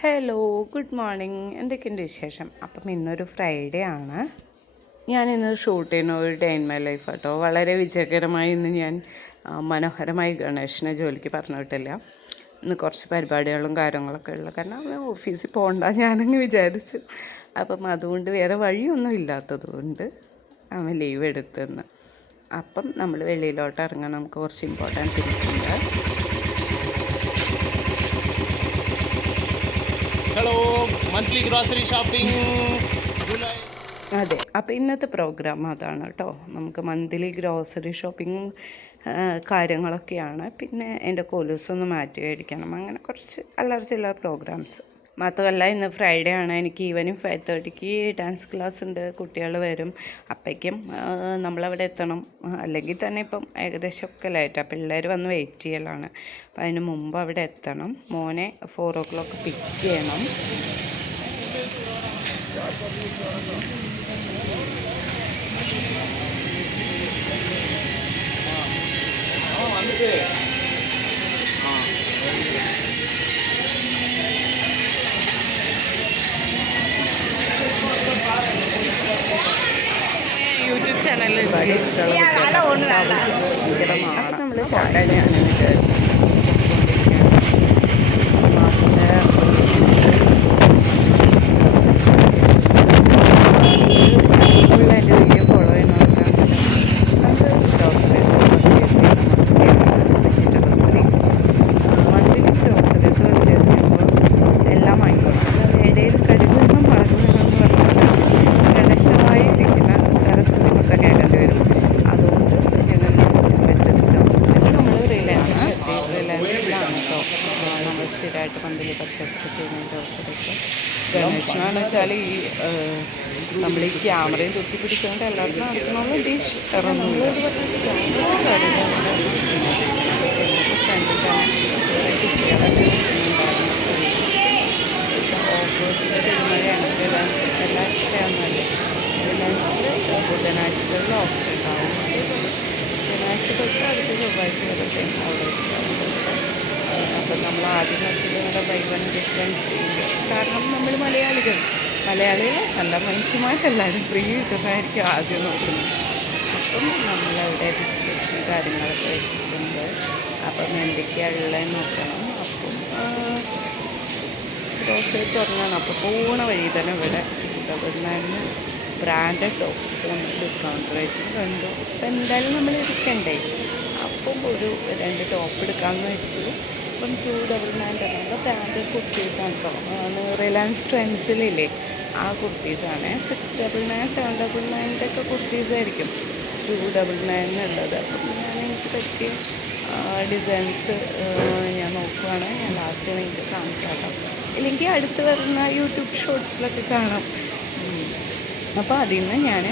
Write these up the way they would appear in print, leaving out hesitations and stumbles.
Hello, good morning. എന്തൊക്കെയുണ്ട് വിശേഷം? അപ്പം ഇന്നൊരു ഫ്രൈഡേ ആണ്. ഞാനിന്ന് ഷൂട്ട് ചെയ്യുന്ന ഒരു ഡേ ഇൻ മൈ ലൈഫ് കേട്ടോ. വളരെ വിജയകരമായി ഇന്ന് ഞാൻ മനോഹരമായി ഗണേഷിനെ ജോലിക്ക് പറഞ്ഞു വിട്ടില്ല. ഇന്ന് കുറച്ച് പരിപാടികളും കാര്യങ്ങളൊക്കെ ഉള്ള കാരണം അവൻ ഓഫീസിൽ പോകണ്ട ഞാനങ്ങ് വിചാരിച്ചു. അപ്പം അതുകൊണ്ട് വേറെ വഴിയൊന്നും ഇല്ലാത്തതുകൊണ്ട് അവൻ ലീവ് എടുത്തെന്ന്. അപ്പം നമ്മൾ വെളിയിലോട്ട് ഇറങ്ങാൻ നമുക്ക് കുറച്ച് ഇമ്പോർട്ടൻറ്റ് തിങ്സ് ഉണ്ട്. Hello, monthly grocery shopping July. അതെ, അപ്പോൾ ഇന്നത്തെ പ്രോഗ്രാം അതാണ് കേട്ടോ. നമുക്ക് മന്ത്ലി ഗ്രോസറി ഷോപ്പിംഗ് കാര്യങ്ങളൊക്കെയാണ്. പിന്നെ എൻ്റെ കൊലൂസൊന്ന് മാറ്റി മേടിക്കണം. അങ്ങനെ കുറച്ച് അല്ലറ ചില്ലറ പ്രോഗ്രാംസ്. മാത്രമല്ല ഇന്ന് ഫ്രൈഡേ ആണ്. എനിക്ക് ഈവനിങ് 5:30 ഡാൻസ് ക്ലാസ് ഉണ്ട്. കുട്ടികൾ വരും. അപ്പോഴേക്കും നമ്മളവിടെ എത്തണം. അല്ലെങ്കിൽ തന്നെ ഇപ്പം ഏകദേശമൊക്കെ ലേറ്റാണ്. പിള്ളേർ വന്ന് വെയിറ്റ് ചെയ്യലാണ്. അപ്പം അതിന് മുമ്പ് അവിടെ എത്തണം. മോനെ 4 o'clock പിക്ക് ചെയ്യണം. യൂട്യൂബ് ചാനലിൽ അപ്പം നമ്മൾ ഷാർട്ടായി ഞാൻ വിചാരിച്ചു മാസത്തെ ഉള്ള എൻ്റെ വീഡിയോ ഫോളോ ചെയ്യുന്നവർക്കാണ് നമുക്ക് ഗ്രോസറീസ് പർച്ചേസ് ചെയ്യണം. വെജിറ്റബിൾസിന് മന്ത്ലി ഗ്രോസറീസ് പർച്ചേസ് ചെയ്യുമ്പോൾ എല്ലാം വാങ്ങിക്കണം. അല്ലാതെ ഇടയിൽ കടുകുകളും മുളകുകളും എന്ന് പറഞ്ഞാൽ ഗണേശമായിരിക്കുന്ന സരസ്വതി മൊത്തം കേൾക്കേണ്ടി വരും. അതുകൊണ്ട് ഞങ്ങൾ ലിസ്റ്റ് എടുത്തത് ഗ്രോസറീസ് നമ്മൾ റിലയൻസിലാണ് കേട്ടോ. നമ്മൾ സ്ഥിരമായിട്ട് മന്ത്ലി പർച്ചേസൊക്കെ ചെയ്യുന്ന ഗ്രോസറീസ്. ഗണേശനാണെന്ന് വെച്ചാൽ ഈ നമ്മൾ ഈ ക്യാമറയും തൂക്കി പിടിച്ചുകൊണ്ട് എല്ലായിടത്തും നടക്കണമെന്ന് ഉദ്ദേശിക്കാറൊന്നുമില്ല. ഓഫേഴ്സിൻ്റെ പെരുമഴയാണ്. റിലയൻസ് എല്ലാവർക്കും ഒന്നുമല്ലേ. റിലയൻസിൽ ബുധനാഴ്ചകളിൽ ഓഫർ ഉണ്ടാവും. ബുധനാഴ്ച തൊട്ട് അടുത്ത ചൊവ്വാഴ്ച വരെ സെയിം ഓർഡേഴ്സ് ഉണ്ടാവും. അപ്പം നമ്മൾ ആദ്യം നോക്കിയിട്ട് buy one get one free. കാരണം നമ്മൾ മലയാളികൾ നല്ല മനുഷ്യന്മാരെല്ലാവരും ഫ്രീ കിട്ടുന്നതായിരിക്കും ആദ്യം നോക്കുന്നത്. അപ്പം നമ്മളവിടെ ബിസ്ക്കറ്റ്സും കാര്യങ്ങളൊക്കെ വെച്ചിട്ടുണ്ട്. അപ്പം എന്തൊക്കെയാണ് ഉള്ളതെന്ന് നോക്കണം. അപ്പം ഗ്രോസറി തുടങ്ങണം. അപ്പോൾ പോണ വഴി തന്നെ ഇവിടെ ഗവൺമെൻറ്റിന് ബ്രാൻഡഡ് ടോപ്സ് നമ്മൾ ഡിസ്കൗണ്ട് റേറ്റിൽ കണ്ടു. അപ്പം എന്തായാലും നമ്മൾ എടുക്കണ്ടേ. അപ്പം ഒരു 2 ടോപ്പ് എടുക്കാമെന്ന് വെച്ചു. ഇപ്പം 299 നമ്മുടെ ബ്രാൻഡഡ് കുർത്തീസാണ് കേട്ടോ. റിലയൻസ് ട്രെൻഡ്സിലില്ലേ ആ കുർത്തീസാണ്. 699 799 ഒക്കെ കുർത്തീസായിരിക്കും 299 ഉള്ളത്. അപ്പം എനിക്ക് പറ്റിയ ഡിസൈൻസ് ഞാൻ നോക്കുവാണ്. ഞാൻ ലാസ്റ്റ് എനിക്ക് കാണിക്കാം കേട്ടോ. ഇല്ലെങ്കിൽ അടുത്ത് വരുന്ന യൂട്യൂബ് ഷോർട്സിലൊക്കെ കാണാം. അപ്പോൾ അതിൽ നിന്ന് ഞാൻ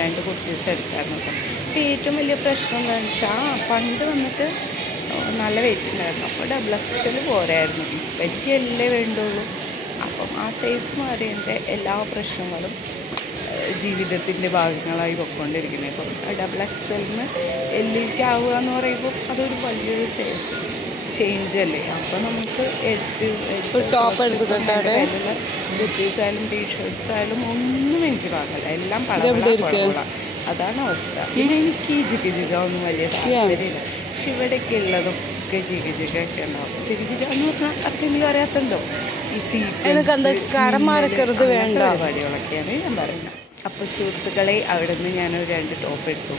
2 കുർത്തീസ് എടുക്കാറുണ്ട് കേട്ടോ. അപ്പോൾ ഏറ്റവും വലിയ പ്രശ്നം എന്താണെന്ന് വെച്ചാൽ പണ്ട് വന്നിട്ട് നല്ല വെയിറ്റ് ഉണ്ടായിരുന്നു. അപ്പോൾ XXL പോരായിരുന്നു. ഇപ്പം എനിക്ക് എല്ലേ വേണ്ടുള്ളൂ. അപ്പം ആ സൈസ് മാറിയതിൻ്റെ എല്ലാ പ്രശ്നങ്ങളും ജീവിതത്തിൻ്റെ ഭാഗങ്ങളായി പോയിക്കൊണ്ടിരിക്കുന്നത്. ഇപ്പം XXLന്ന് എല്ലിലേക്ക് ആവുക എന്ന് പറയുമ്പോൾ അതൊരു വലിയൊരു സൈസ് ചേഞ്ച് അല്ലേ. അപ്പോൾ നമുക്ക് ടോപ്പ് എടുത്തിട്ടുണ്ട്. കുർത്തീസായാലും ടീഷർട്ട്സായാലും ഒന്നും എനിക്ക് പാടില്ല. എല്ലാം പളപള. അതാണ് അവസ്ഥ. പിന്നെ എനിക്ക് ഈ ജിഗ ഒന്നും വലിയ താല്പര്യമില്ല. പക്ഷെ ഇവിടെയൊക്കെ ഉള്ളതൊക്കെ ജിഗൊക്കെ ഉണ്ടാവും. ജിഗ എന്ന് പറഞ്ഞാൽ അതെനിക്ക് അറിയാത്തുണ്ടോ. ഈ സീക്വൻസ് വേണ്ട പരിപാടികളൊക്കെയാണ് ഞാൻ പറയുന്നത്. അപ്പോൾ സുഹൃത്തുക്കളെ അവിടെ നിന്ന് ഞാനൊരു 2 ടോപ്പ് എടുത്തു.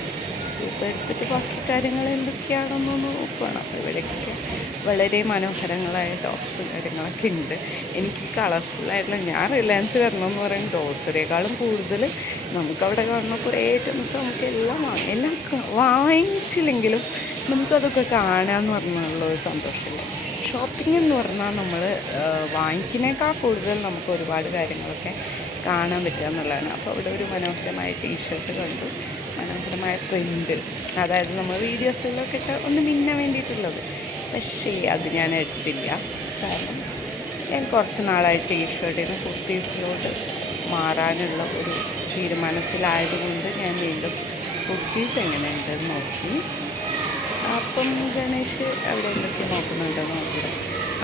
ടോപ്പ് എടുത്തിട്ട് ബാക്കി കാര്യങ്ങൾ എന്തൊക്കെയാണെന്ന് നോക്കണം. ഇവിടെയൊക്കെ വളരെ മനോഹരങ്ങളായ ടോപ്സും കാര്യങ്ങളൊക്കെ ഉണ്ട്. എനിക്ക് കളർഫുള്ളായിട്ടുള്ള ഞാൻ റിലയൻസ് വരണമെന്ന് പറയും. ഗ്രോസറിയേക്കാളും കൂടുതൽ നമുക്കവിടെ കാണുന്ന കുറേ ഐറ്റംസ് നമുക്ക് എല്ലാം വാങ്ങിച്ചില്ലെങ്കിലും നമുക്കതൊക്കെ കാണാമെന്ന് പറഞ്ഞുള്ളൊരു സന്തോഷമില്ല. ഷോപ്പിംഗ് എന്ന് പറഞ്ഞാൽ നമ്മൾ വാങ്ങിക്കുന്നതിനേക്കാൾ കൂടുതൽ നമുക്ക് ഒരുപാട് കാര്യങ്ങളൊക്കെ കാണാൻ പറ്റുക എന്നുള്ളതാണ്. അപ്പോൾ അവിടെ ഒരു മനോഹരമായ ടീഷർട്ട് കണ്ടു. മനോഹരമായ പ്രിൻ്റ്, അതായത് നമ്മൾ വീഡിയോസിലൊക്കെ ഇട്ട് ഒന്ന് മിന്നാൻ വേണ്ടിയിട്ടുള്ളത്. പക്ഷേ അത് ഞാൻ എടുത്തില്ല. കാരണം ഞാൻ കുറച്ച് നാളായി ടീഷർട്ടിൽ നിന്ന് കുർത്തീസിലോട്ട് മാറാനുള്ള ഒരു തീരുമാനത്തിലായതുകൊണ്ട് ഞാൻ വീണ്ടും കുർത്തീസ് എങ്ങനെയുണ്ടെന്ന് നോക്കി. അപ്പം ഗണേഷ് അവിടെ എന്തൊക്കെ നോക്കുന്നുണ്ടോ നോക്കിയത്.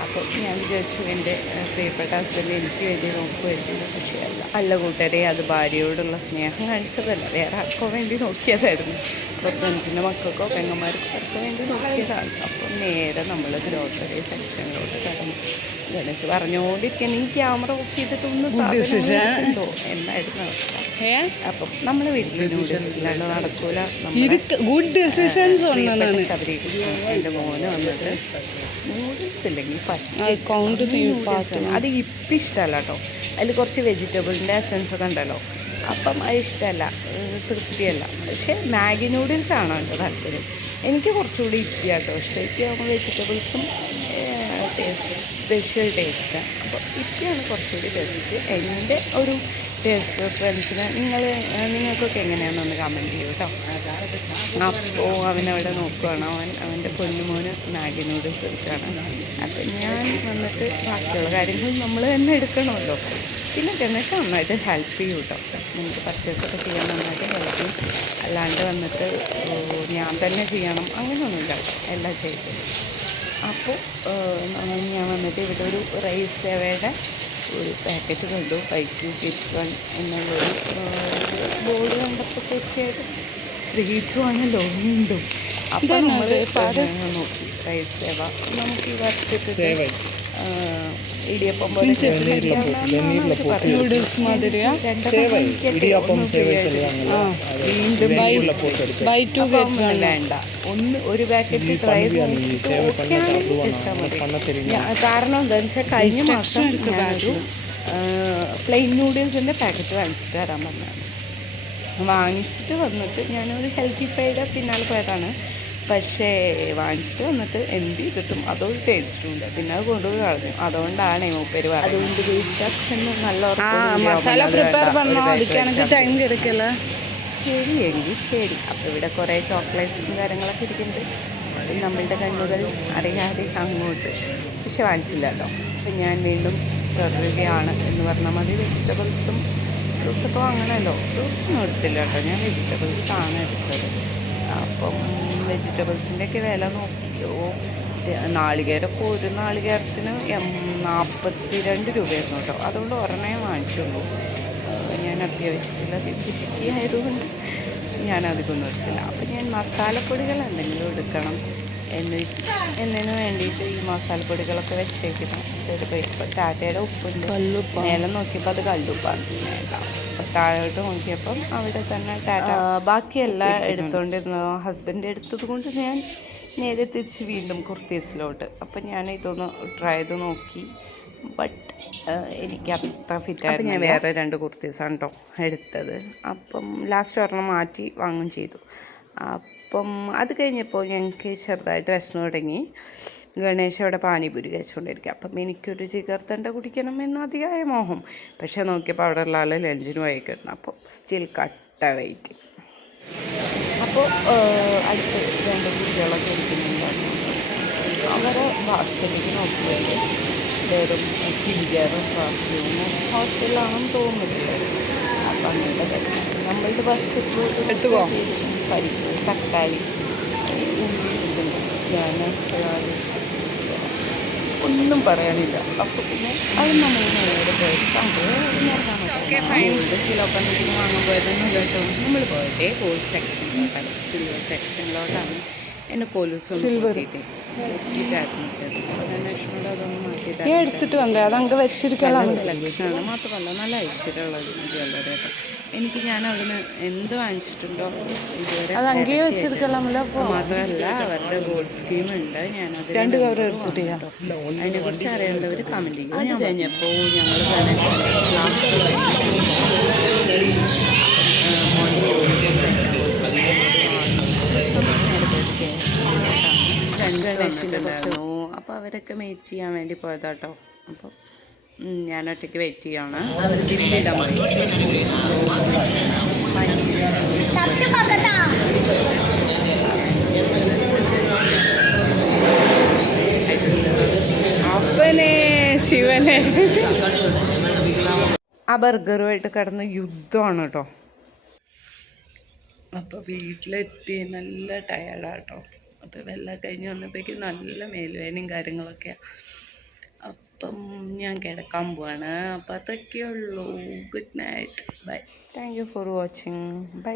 അപ്പം ഞാൻ വിചാരിച്ചു എൻ്റെ പ്രിയപ്പെട്ട ഹസ്ബൻഡ് എനിക്ക് വേണ്ടി നോക്കുമായിരുന്നു. പക്ഷേ അല്ല കൂട്ടരെ, അത് ഭാര്യയോടുള്ള സ്നേഹം കാണിച്ചതല്ല, വേറെ ആർക്കോ വേണ്ടി നോക്കിയതായിരുന്നു. അപ്പോൾ ഫ്രണ്ട്സിൻ്റെ മക്കൾക്കോ പെങ്ങന്മാർക്കോ അവർക്ക് വേണ്ടി നോക്കിയതാണ്. അപ്പം നേരെ നമ്മൾ ഗ്രോസറി സെക്ഷനിലോട്ട് കടന്നു. ഗണേഷ് പറഞ്ഞുകൊണ്ടിരിക്കാൻ ഈ ക്യാമറ ഓഫ് ചെയ്തിട്ട് ഒന്ന് സാധനമുണ്ടോ എന്നായിരുന്നു അവസ്ഥ. അപ്പം നമ്മൾ വീട്ടിൽ നൂഡിൽസില്ലാണ്ട് നടക്കൂല. ഗുഡ് ഡിസിഷൻസ് ശബരി കൃഷ്ണൻ എൻ്റെ മോന് വന്നിട്ട് നൂഡിൽസ് ഇല്ലെങ്കിൽ അത് ഇപ്പം ഇഷ്ടമല്ല കേട്ടോ. അതിൽ കുറച്ച് വെജിറ്റബിളിൻ്റെ എസൻസ് ഒക്കെ ഉണ്ടല്ലോ, അപ്പം അത് ഇഷ്ടമല്ല, തൃപ്തിയല്ല. പക്ഷേ മാഗി നൂഡിൽസാണ് എൻ്റെ താല്പര്യം. എനിക്ക് കുറച്ചുകൂടി ഇപ്പി കേട്ടോ ഇഷ്ടം. ഇപ്പി ആകുമ്പോൾ വെജിറ്റബിൾസും സ്പെഷ്യൽ ടേസ്റ്റാണ്. അപ്പോൾ ഇപ്പിയാണ് കുറച്ചുകൂടി ബെസ്റ്റ് എൻ്റെ ഒരു ടേസ്റ്റ് പ്രിഫറൻസിന്. നിങ്ങൾക്കൊക്കെ എങ്ങനെയാണെന്നൊന്ന് കമൻറ്റ് ചെയ്യൂ കേട്ടോ. അപ്പോൾ അവനവിടെ നോക്കുകയാണ്, അവൻ്റെ പൊന്നുമോന് മാഗി നൂഡിൽസ് എടുക്കുകയാണ്. അപ്പം ഞാൻ വന്നിട്ട് ബാക്കിയുള്ള കാര്യങ്ങൾ നമ്മൾ തന്നെ എടുക്കണമല്ലോ. പിന്നെ ഗണേശ് നന്നായിട്ട് ഹെൽപ്പ് ചെയ്യും കേട്ടോ. നമുക്ക് പർച്ചേസൊക്കെ ചെയ്യാൻ നന്നായിട്ട് ഹെൽപ്പ് ചെയ്യും. അല്ലാണ്ട് വന്നിട്ട് ഞാൻ തന്നെ ചെയ്യണം അങ്ങനെയൊന്നുമില്ല, എല്ലാം ചെയ്യും. അപ്പോൾ ഞാൻ വന്നിട്ട് ഇവിടെ ഒരു റൈസ് സേവയുടെ ഒരു പാക്കറ്റ് കണ്ടു, 5 to get 1 എന്നുള്ളൊരു ബോർഡ് കണ്ടപ്പോൾ തീർച്ചയായിട്ടും ഫ്രീ ടു ആണല്ലോ വീണ്ടും. അപ്പോൾ നമ്മൾ നോക്കി റൈസ് സേവ നമുക്ക് ഈ വർഷത്തിൽ ഇടിയപ്പം പോലെ നൂഡിൽസ് മാതിരി വേണ്ട, ഒരു പാക്കറ്റ് ട്രൈ കാരണം എന്താണെന്ന് വെച്ചാൽ കഴിഞ്ഞ മാസം ഞാനൊരു പ്ലെയിൻ നൂഡിൽസിൻ്റെ പാക്കറ്റ് വാങ്ങിച്ചിട്ട് വരാൻ പറഞ്ഞതാണ്. വാങ്ങിച്ചിട്ട് വന്നിട്ട് ഞാനൊരു ഹെൽത്തി ഫൈഡ് പിന്നാലെ പോയതാണ്. പക്ഷേ വാങ്ങിച്ചിട്ട് വന്നിട്ട് എന്ത് ചെയ്തിട്ടും അതൊരു ടേസ്റ്റും ഉണ്ട്. പിന്നെ അത് കൊണ്ടുപോയി കളഞ്ഞു. അതുകൊണ്ടാണ് മൂപ്പര് പറയുന്നത് അതുകൊണ്ട് വേസ്റ്റാക്കുന്നു. നല്ല മസാല പ്രിപ്പയർ പണിക്ക് ടൈം കിടക്കല്ല. ശരി എങ്കിൽ ശരി. അപ്പോൾ ഇവിടെ കുറേ ചോക്ലേറ്റ്സും കാര്യങ്ങളൊക്കെ ഇരിക്കുന്നുണ്ട്. നമ്മളുടെ കണ്ണുകൾ അറിയാതെ അങ്ങോട്ട്. പക്ഷെ വാങ്ങിച്ചില്ല കേട്ടോ. അപ്പം ഞാൻ വീണ്ടും തുടരുകയാണ് എന്ന് പറഞ്ഞാൽ മതി. വെജിറ്റബിൾസും ഫ്രൂട്ട്സൊക്കെ വാങ്ങണമല്ലോ. ഫ്രൂട്ട്സൊന്നും എടുത്തില്ല കേട്ടോ, ഞാൻ വെജിറ്റബിൾസാണ് എടുത്തത്. അപ്പം വെജിറ്റബിൾസിൻ്റെയൊക്കെ വില നോക്കിയോ, നാളികേരമൊക്കെ ഒരു നാളികേരത്തിന് 42 രൂപയായിരുന്നു കേട്ടോ. അതുകൊണ്ട് ഒരെണ്ണേ വാങ്ങിച്ചുള്ളൂ. ഞാൻ അത്യാവശ്യത്തിൽ പിശുക്കിയായതുകൊണ്ട് ഞാനധികമൊന്നും എടുത്തില്ല. അപ്പം ഞാൻ മസാലപ്പൊടികൾ എന്തെങ്കിലും എടുക്കണം എന്നതിന് വേണ്ടിയിട്ട് ഈ മസാലപ്പൊടികളൊക്കെ വെച്ചേക്കണം. ഇപ്പോൾ ടാറ്റയുടെ ഉപ്പുണ്ട്, നേരം നോക്കിയപ്പോൾ അത് കല്ലുപ്പാണ്. അപ്പോൾ താഴോട്ട് നോക്കിയപ്പം അവിടെ തന്നെ ടാറ്റ ബാക്കിയെല്ലാം എടുത്തുകൊണ്ടിരുന്നു. ഹസ്ബൻഡ് എടുത്തത് കൊണ്ട് ഞാൻ നേരെ തിരിച്ച് വീണ്ടും കുർത്തീസിലോട്ട്. അപ്പം ഞാൻ ഇതൊന്ന് ട്രൈ ചെയ്ത് നോക്കി. ബട്ട് എനിക്ക് അത്ര ഫിറ്റായിരുന്നു. ഞാൻ വേറെ 2 കുർത്തീസാണ് കേട്ടോ എടുത്തത്. അപ്പം ലാസ്റ്റ് ഒരെണ്ണം മാറ്റി വാങ്ങുകയും ചെയ്തു. അപ്പം അത് കഴിഞ്ഞപ്പോൾ ഞങ്ങൾക്ക് ചെറുതായിട്ട് വിശന്നു തുടങ്ങി. ഗണേശ് അവിടെ പാനിപൂരി കഴിച്ചുകൊണ്ടിരിക്കുക. അപ്പം എനിക്കൊരു ചികർത്തണ്ട കുടിക്കണം എന്ന അതിയായ മോഹം. പക്ഷേ നോക്കിയപ്പോൾ അവിടെ ഉള്ള ആൾ ലഞ്ചിന് വൈകിയിരുന്നു. അപ്പോൾ സ്റ്റിൽ കട്ട വെയിറ്റ്. അപ്പോൾ അടുത്ത് 2 കുട്ടികളൊക്കെ ഇരിക്കുന്നുണ്ടായിരുന്നു. അവരെ ബാസ്ക്കറ്റിലേക്ക് നോക്കിയത് വെറും സ്കിൻ കെയറും പെർഫ്യൂമും ഹോസ്റ്റലിലാണെന്ന് തോന്നുന്നില്ല. അപ്പം അങ്ങനത്തെ നമ്മളുടെ ബാസ്ക്കറ്റിൽ പരിപ്പ്, തക്കാളി, ഉള്ളി ഇതുണ്ട്. ഞാൻ ഒന്നും പറയാനില്ല. അപ്പോൾ പിന്നെ അത് നമ്മൾ നേരെ പോയിട്ട് കിലോ കണക്കിന് വാങ്ങാൻ പോയതൊന്നും കേട്ടോ. നമ്മൾ പോയിട്ടേ ഗോൾഡ് സെക്ഷനിലോട്ടാണ്, സിൽവർ സെക്ഷനിലോട്ടാണ്. എൻ്റെ പോലീസൊന്നും കിട്ടിയിട്ടായിരുന്നു. അപ്പോൾ ഗണേഷിനോട് അതൊന്നും മാറ്റിയിട്ടാണ് എടുത്തിട്ട് വന്നേ. അതങ്ങ് വെച്ചിരിക്കണം. സെലക്ഷനാണ്. മാത്രമല്ല നല്ല ഐശ്വര്യമുള്ള ജ്വല്ലറി കേട്ടോ. എനിക്ക് ഞാൻ അവിടുന്ന് എന്ത് വാങ്ങിച്ചിട്ടുണ്ടോ ഇതുവരെ മാത്രമല്ല അവരുടെ ഗോൾഡ് സ്കീം ഉണ്ട്. ഞാനത് 2 കവർ എടുത്തിട്ട് അതിനെക്കുറിച്ച് അറിയേണ്ടവർ കമൻറ്റ് ചെയ്യും. അത് കഴിഞ്ഞപ്പോൾ ഞങ്ങൾ ഗണേശൻ്റെ ക്ലാസ് ഗണേശിൻ്റെ അപ്പോൾ അവരൊക്കെ വെയിറ്റ് ചെയ്യാൻ വേണ്ടി പോയതാട്ടോ. അപ്പോൾ ഞാൻ ഒറ്റയ്ക്ക് വെയിറ്റ് ചെയ്യാണ്. അവർ ബില്ലിടാൻ പോയി. അപ്പനെ ശിവനെ ആ ബർഗറുമായിട്ട് കിടന്ന് യുദ്ധമാണ് കേട്ടോ. അപ്പോൾ വീട്ടിലെത്തി നല്ല ടയർഡാട്ടോ. അപ്പോൾ അപ്പം എല്ലാം കഴിഞ്ഞ് വന്നപ്പോഴേക്കും നല്ല മേലുവേനയും കാര്യങ്ങളൊക്കെയാണ്. അപ്പം ഞാൻ കിടക്കാൻ പോവാണ്. അപ്പം അതൊക്കെയുള്ളൂ. Good night. Bye. Thank you for watching. By.